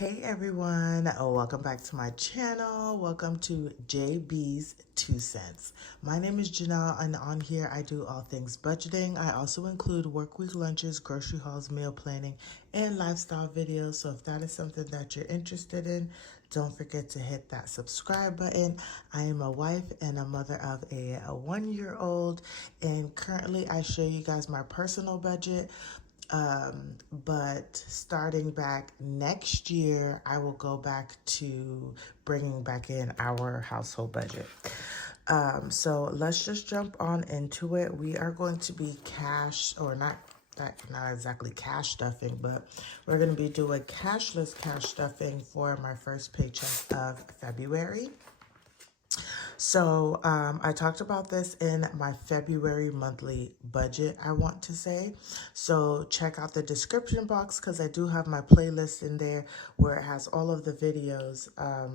Hey everyone, welcome back to my channel. Welcome to JB's 2 Cents. My name is Janelle, and on here I do all things budgeting. I also include work week lunches, grocery hauls, meal planning, and lifestyle videos. So if that is something that you're interested in, don't forget to hit that subscribe button. I am a wife and a mother of a 1-year-old, and currently I show you guys my personal budget. But starting back next year, I will go back to bringing back in our household budget. So let's just jump on into it. We are going to be not exactly cash stuffing, but we're going to be doing cashless cash stuffing for my first paycheck of February. So I talked about this in my February monthly budget, I want to say. So check out the description box because I do have my playlist in there where it has all of the videos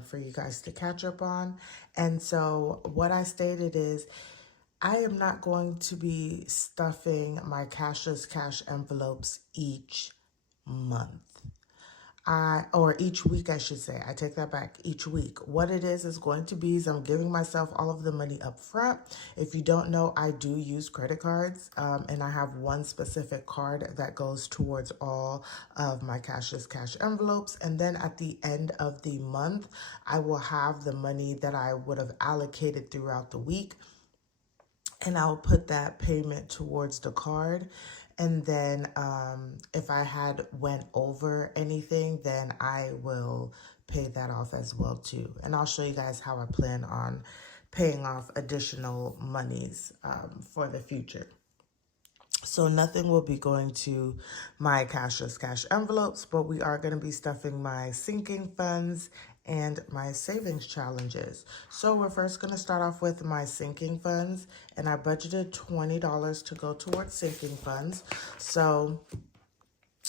for you guys to catch up on. And so what I stated is I am not going to be stuffing my cashless cash envelopes each month. Or each week, I should say. I take that back. Each week. What it is going to be is I'm giving myself all of the money up front. If you don't know, I do use credit cards, and I have one specific card that goes towards all of my cashless cash envelopes. And then at the end of the month, I will have the money that I would have allocated throughout the week, and I'll put that payment towards the card. And then if I had went over anything, then I will pay that off as well too. And I'll show you guys how I plan on paying off additional monies for the future. So nothing will be going to my cashless cash envelopes, but we are going to be stuffing my sinking funds and my savings challenges. So we're first going to start off with my sinking funds, and I budgeted $20 to go towards sinking funds. So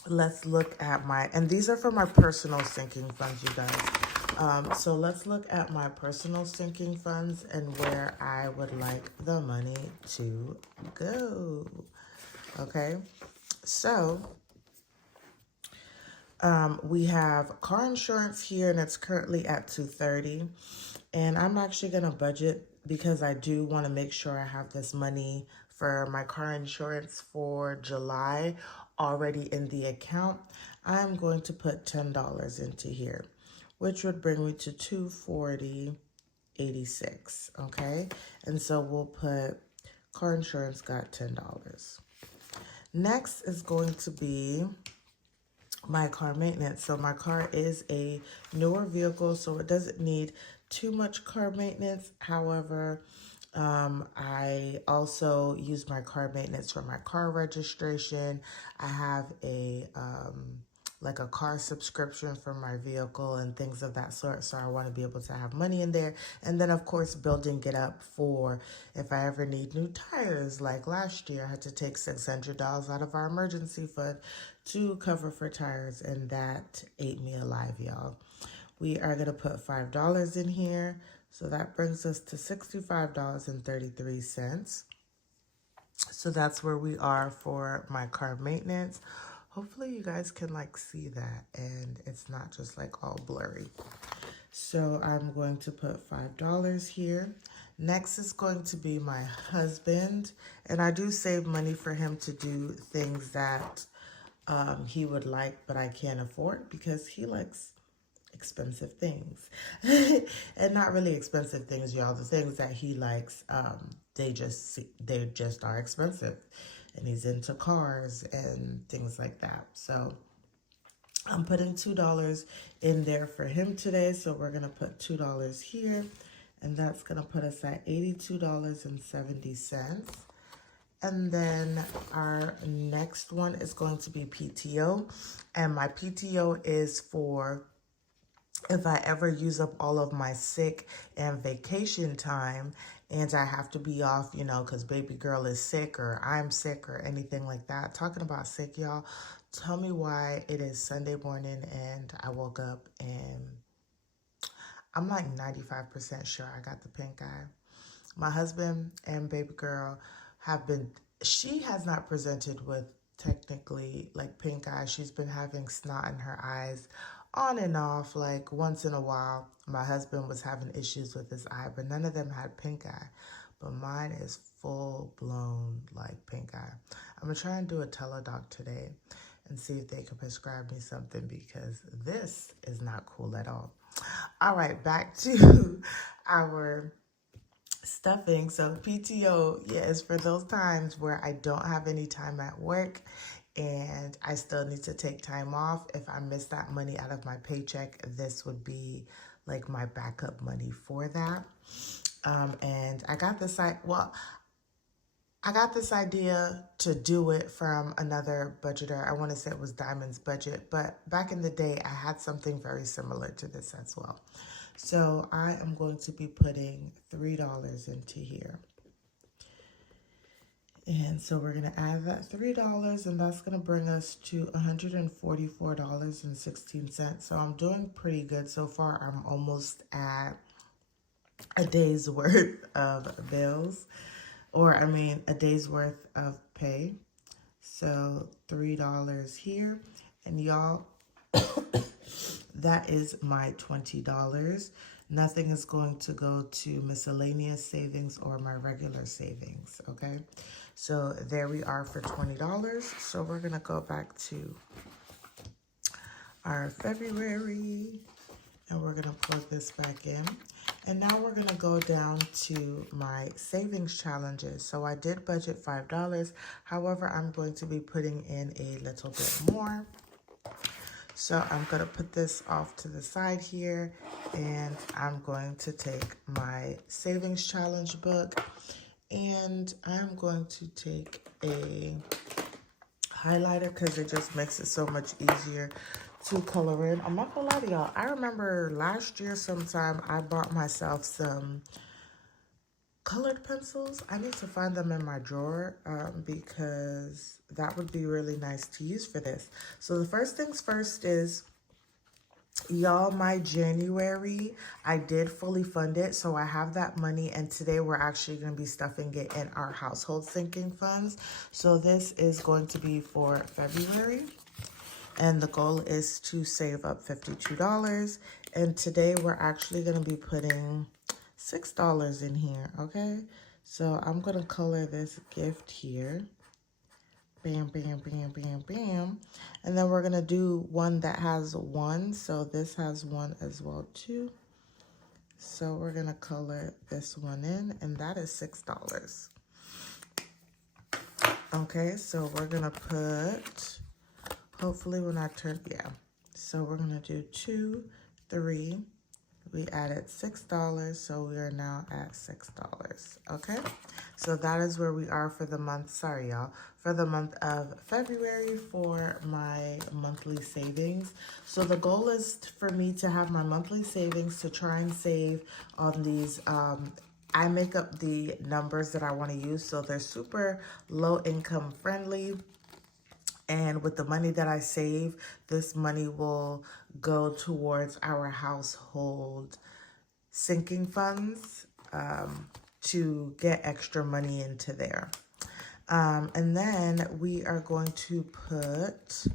let's look at and these are for my personal sinking funds, you guys. So let's look at my personal sinking funds and where I would like the money to go. Okay, so we have car insurance here, and it's currently at $230. And I'm actually going to budget because I do want to make sure I have this money for my car insurance for July already in the account. I'm going to put $10 into here, which would bring me to $240.86. Okay, and so we'll put car insurance got $10. Next is going to be my car maintenance. So my car is a newer vehicle, so it doesn't need too much car maintenance. However, I also use my car maintenance for my car registration. I have like a car subscription for my vehicle and things of that sort. So I want to be able to have money in there. And then of course, building it up for if I ever need new tires. Like last year, I had to take $600 out of our emergency fund to cover for tires, and that ate me alive, y'all. We are going to put $5 in here. So that brings us to $65.33. So that's where we are for my car maintenance. Hopefully you guys can like see that and it's not just like all blurry. So I'm going to put $5 here. Next is going to be my husband. And I do save money for him to do things that he would like, but I can't afford because he likes expensive things. And not really expensive things, y'all. The things that he likes, they just are expensive. And he's into cars and things like that. So I'm putting $2 in there for him today. So we're going to put $2 here. And that's going to put us at $82.70. And then our next one is going to be PTO. And my PTO is for if I ever use up all of my sick and vacation time and I have to be off, you know, because baby girl is sick or I'm sick or anything like that. Talking about sick, y'all, tell me why it is Sunday morning and I woke up and I'm like 95% sure I got the pink eye. My husband and baby girl she has not presented with technically like pink eye. She's been having snot in her eyes on and off. Like once in a while, my husband was having issues with his eye, but none of them had pink eye. But mine is full blown like pink eye. I'm gonna try and do a teledoc today and see if they can prescribe me something because this is not cool at all. All right, back to our stuffing. So PTO, yeah, is for those times where I don't have any time at work and I still need to take time off. If I miss that money out of my paycheck, this would be like my backup money for that. And I got this idea to do it from another budgeter. I want to say it was Diamond's Budget, but back in the day, I had something very similar to this as well. So I am going to be putting $3 into here. And so we're going to add that $3, and that's going to bring us to $144.16. So I'm doing pretty good so far. I'm almost at a day's worth of bills, or I mean a day's worth of pay. So $3 here, and y'all, that is my $20. Nothing is going to go to miscellaneous savings or my regular savings, okay? So there we are for $20. So we're gonna go back to our February, and we're gonna plug this back in. And now we're gonna go down to my savings challenges. So I did budget $5. However, I'm going to be putting in a little bit more. So I'm gonna put this off to the side here, and I'm going to take my savings challenge book, and I'm going to take a highlighter because it just makes it so much easier to color in. I'm not gonna lie to y'all, I remember last year sometime I bought myself some colored pencils. I need to find them in my drawer because that would be really nice to use for this. So the first things first is, y'all, my January, I did fully fund it. So I have that money, and today we're actually going to be stuffing it in our household sinking funds. So this is going to be for February. And the goal is to save up $52. And today we're actually going to be putting $6 in here, okay? So I'm going to color this gift here. Bam, bam, bam, bam, bam. And then we're going to do one that has 1. So this has 1 as well, too. So we're going to color this one in, and that is $6. Okay, so we're going to put... hopefully when I turn, yeah. So we're going to do 2, 3. We added $6, so we are now at $6, okay? So that is where we are for the month, sorry y'all, for the month of February for my monthly savings. So the goal is for me to have my monthly savings to try and save on these, I make up the numbers that I want to use, so they're super low income friendly. And with the money that I save, this money will go towards our household sinking funds to get extra money into there. And then we are going to put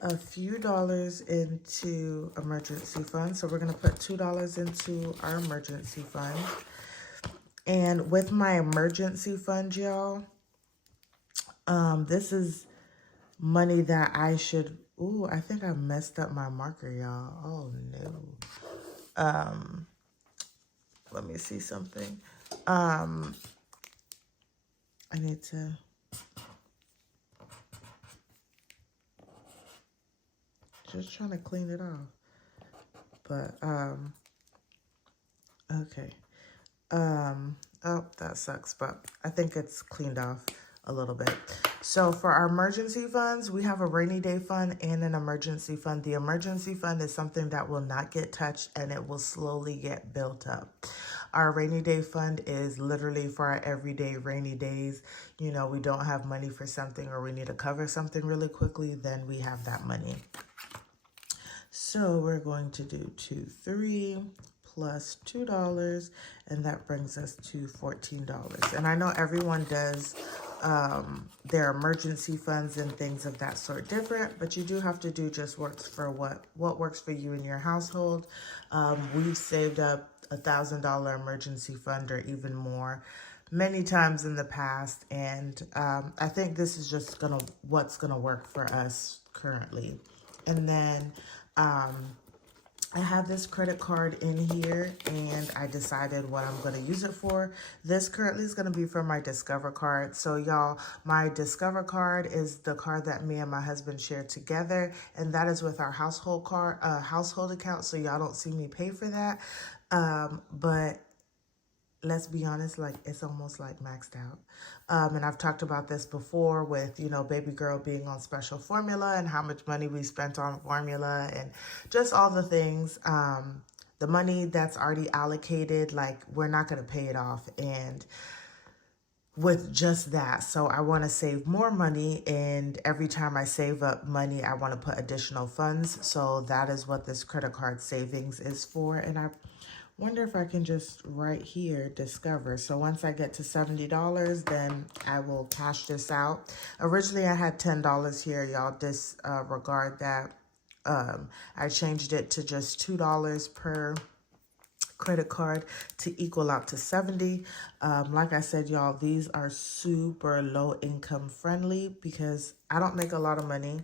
a few dollars into emergency fund. So we're going to put $2 into our emergency fund. And with my emergency fund, y'all, this is money that I should, ooh, I think I messed up my marker, y'all. Oh, no. Let me see something. I need to, just trying to clean it off. But, okay. Oh, that sucks, but I think it's cleaned off a little bit. So for our emergency funds, we have a rainy day fund and an emergency fund. The emergency fund is something that will not get touched, and it will slowly get built up. Our rainy day fund is literally for our everyday rainy days. You know, we don't have money for something, or we need to cover something really quickly, then we have that money. So we're going to do 2, 3 plus $2, and that brings us to $14. And I know everyone does their emergency funds and things of that sort different, but you do have to do just works for what works for you in your household. We've saved up $1,000 emergency fund or even more many times in the past, and I think this is just what's gonna work for us currently. And then I have this credit card in here, and I decided what I'm going to use it for. This currently is going to be for my Discover card. So y'all, my Discover card is the card that me and my husband share together, and that is with our household account. So y'all don't see me pay for that. But let's be honest, like, it's almost like maxed out. And I've talked about this before with, you know, baby girl being on special formula and how much money we spent on formula and just all the things. The money that's already allocated, like, we're not going to pay it off. And with just that, so I want to save more money, and every time I save up money, I want to put additional funds. So that is what this credit card savings is for. And I wonder if I can just right here discover. So once I get to $70, then I will cash this out. Originally I had $10 here, y'all. Disregard that. I changed it to just $2 per credit card to equal out to 70. Like I said, y'all, these are super low income friendly because I don't make a lot of money.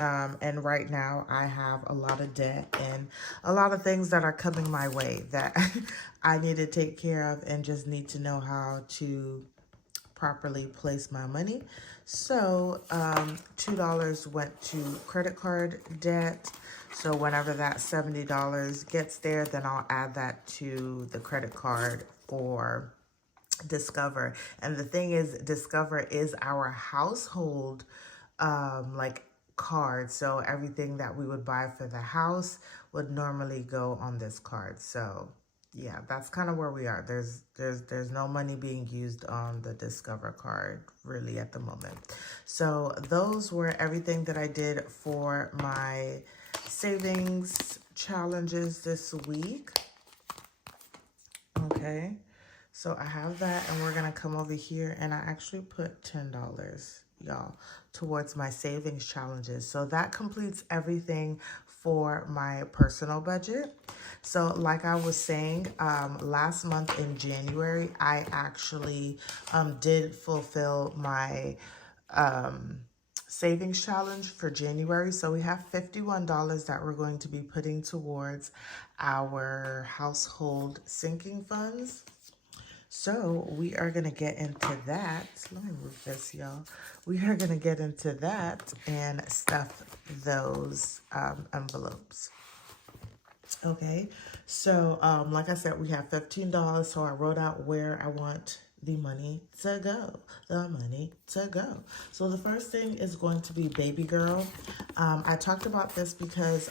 And right now I have a lot of debt and a lot of things that are coming my way that I need to take care of and just need to know how to properly place my money. So $2 went to credit card debt. So whenever that $70 gets there, then I'll add that to the credit card for Discover. And the thing is, Discover is our household like card. So everything that we would buy for the house would normally go on this card. So yeah, that's kind of where we are. There's no money being used on the Discover card really at the moment. So those were everything that I did for my savings challenges this week. Okay, so I have that, and we're gonna come over here, and I actually put $10, y'all, towards my savings challenges. So that completes everything for my personal budget. So like I was saying, last month in January, I actually did fulfill my savings challenge for January. So we have $51 that we're going to be putting towards our household sinking funds. So we are going to get into that. Let me move this, y'all. We are going to get into that and stuff those envelopes. Okay, so like I said, we have $15. So I wrote out where I want the money to go. So the first thing is going to be baby girl. I talked about this because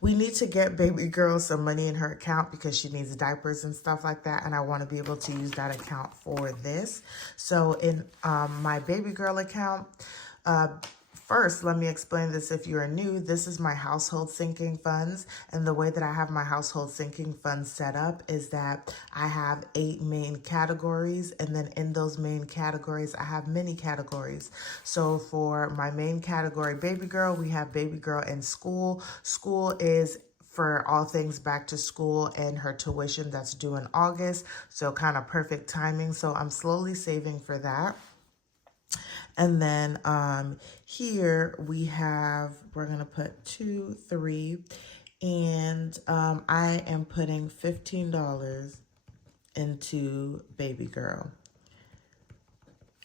we need to get baby girl some money in her account because she needs diapers and stuff like that, and I want to be able to use that account for this. So in my baby girl account, first, let me explain this if you are new. This is my household sinking funds, and the way that I have my household sinking funds set up is that I have 8 main categories, and then in those main categories, I have mini categories. So for my main category, baby girl, we have baby girl in school. School is for all things back to school and her tuition that's due in August, so kind of perfect timing. So I'm slowly saving for that. And then here we're going to put 2, 3, and I am putting $15 into baby girl.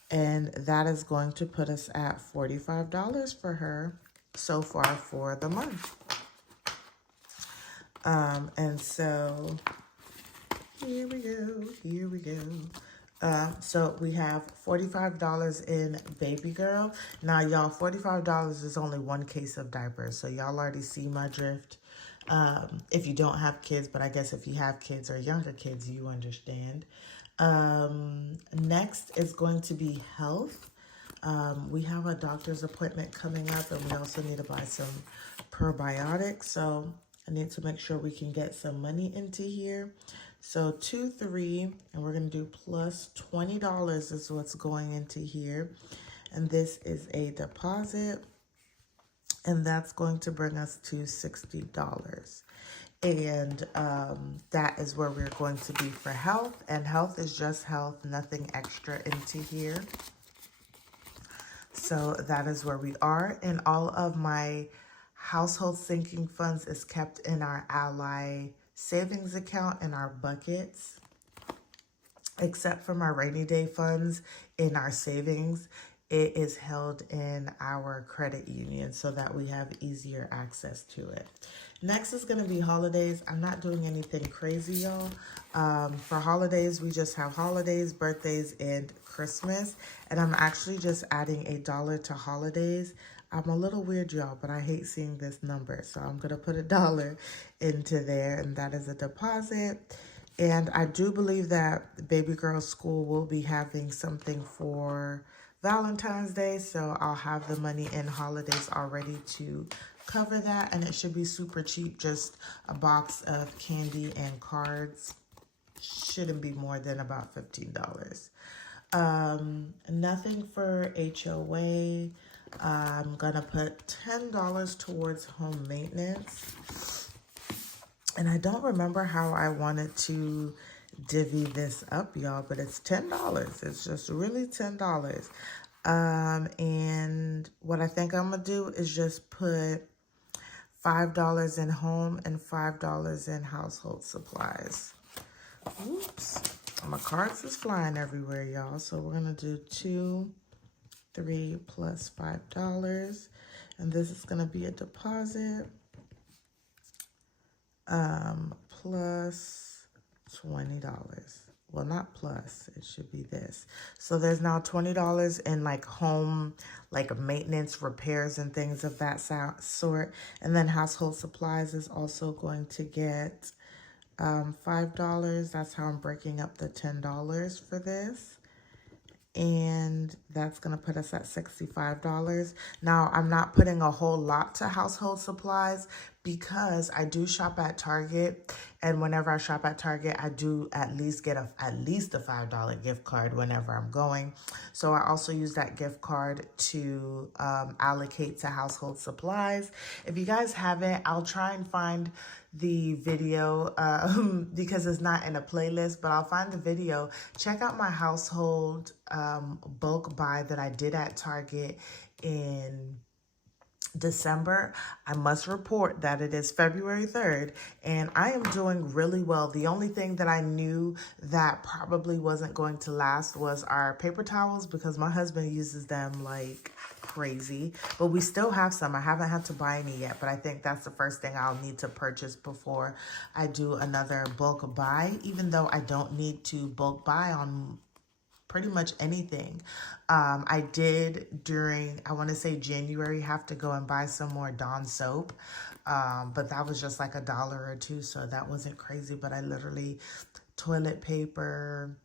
And that is going to put us at $45 for her so far for the month. And so here we go. So we have $45 in baby girl. Now, y'all, $45 is only one case of diapers. So y'all already see my drift. If you don't have kids, but I guess if you have kids or younger kids, you understand. Next is going to be health. We have a doctor's appointment coming up, and we also need to buy some probiotics. So I need to make sure we can get some money into here. So 2, 3, and we're going to do plus $20 is what's going into here. And this is a deposit, and that's going to bring us to $60. And that is where we're going to be for health. And health is just health, nothing extra into here. So that is where we are. And all of my household sinking funds is kept in our Ally savings account in our buckets, except for my rainy day funds in our savings. It is held in our credit union so that we have easier access to it. Next is going to be holidays. I'm not doing anything crazy, y'all. For holidays, we just have holidays, birthdays, and Christmas. And I'm actually just adding $1 to holidays. I'm a little weird, y'all, but I hate seeing this number. So I'm going to put $1 into there, and that is a deposit. And I do believe that the baby girl's school will be having something for Valentine's Day, so I'll have the money in holidays already to cover that, and it should be super cheap, just a box of candy and cards. Shouldn't be more than about $15. Nothing for HOA. I'm gonna put $10 towards home maintenance. And I don't remember how I wanted to divvy this up, y'all, but it's $10. It's just really $10. And what I think I'm gonna do is just put $5 in home and $5 in household supplies. Oops, my cards is flying everywhere, y'all. So we're gonna do 2, 3 plus $5, and this is gonna be a deposit. Plus $20. Well, not plus, it should be this. So there's now $20 in like home, like maintenance, repairs, and things of that sort. And then household supplies is also going to get $5. That's how I'm breaking up the $10 for this. And that's going to put us at $65. Now, I'm not putting a whole lot to household supplies because I do shop at Target. And whenever I shop at Target, I do at least get a $5 gift card whenever I'm going. So I also use that gift card to allocate to household supplies. If you guys haven't, I'll try and find the video because it's not in a playlist, but I'll find the video. Check out my household bulk buy that I did at Target in December. I must report that it is February 3rd and I am doing really well. The only thing that I knew that probably wasn't going to last was our paper towels because my husband uses them like crazy, but we still have some. I haven't had to buy any yet, but I think that's the first thing I'll need to purchase before I do another bulk buy, even though I don't need to bulk buy on pretty much anything. I did during, I want to say January, have to go and buy some more Dawn soap. But that was just like $1 or $2. So that wasn't crazy, but I literally toilet paper,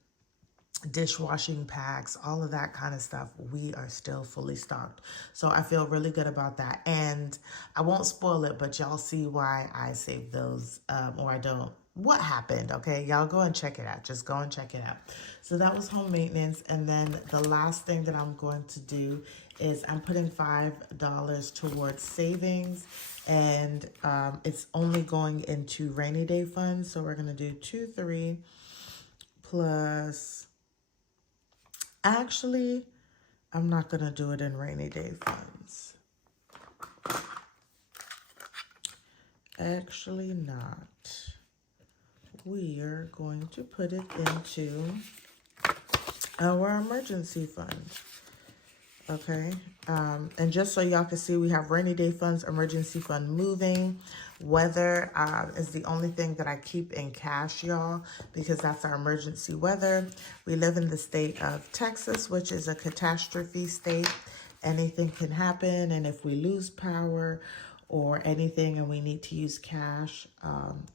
dishwashing packs, all of that kind of stuff. We are still fully stocked. So I feel really good about that. And I won't spoil it, but y'all see why I saved those, or I don't. What happened, okay? Y'all go and check it out. Just go and check it out. So that was home maintenance. And then the last thing that I'm going to do is I'm putting $5 towards savings. And it's only going into rainy day funds. So we're going to do 2, 3 plus... Actually, I'm not going to do it in rainy day funds. Actually not. We are going to put it into our emergency fund. Okay. And just so y'all can see, we have rainy day funds, emergency fund, moving. Weather is the only thing that I keep in cash, y'all, because that's our emergency weather. We live in the state of Texas, which is a catastrophe state. Anything can happen. And if we lose power or anything and we need to use cash,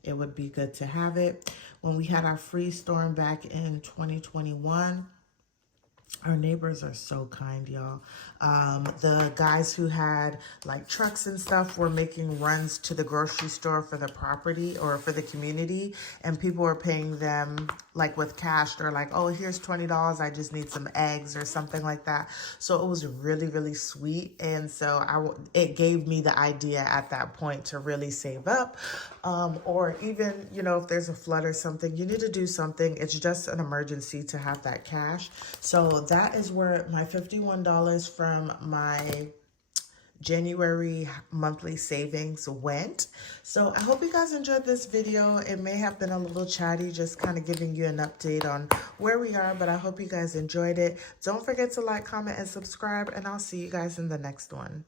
it would be good to have it. When we had our freeze storm back in 2021, Our neighbors are so kind, y'all. The guys who had like trucks and stuff were making runs to the grocery store for the property or for the community, and people were paying them like with cash. They're like, oh, here's $20. I just need some eggs or something like that. So it was really, really sweet. And so it gave me the idea at that point to really save up. Or even, you know, if there's a flood or something, you need to do something. It's just an emergency to have that cash. So that is where my $51 from my January monthly savings went. So I hope you guys enjoyed this video. It may have been a little chatty, just kind of giving you an update on where we are, but I hope you guys enjoyed it. Don't forget to like, comment, and subscribe, and I'll see you guys in the next one.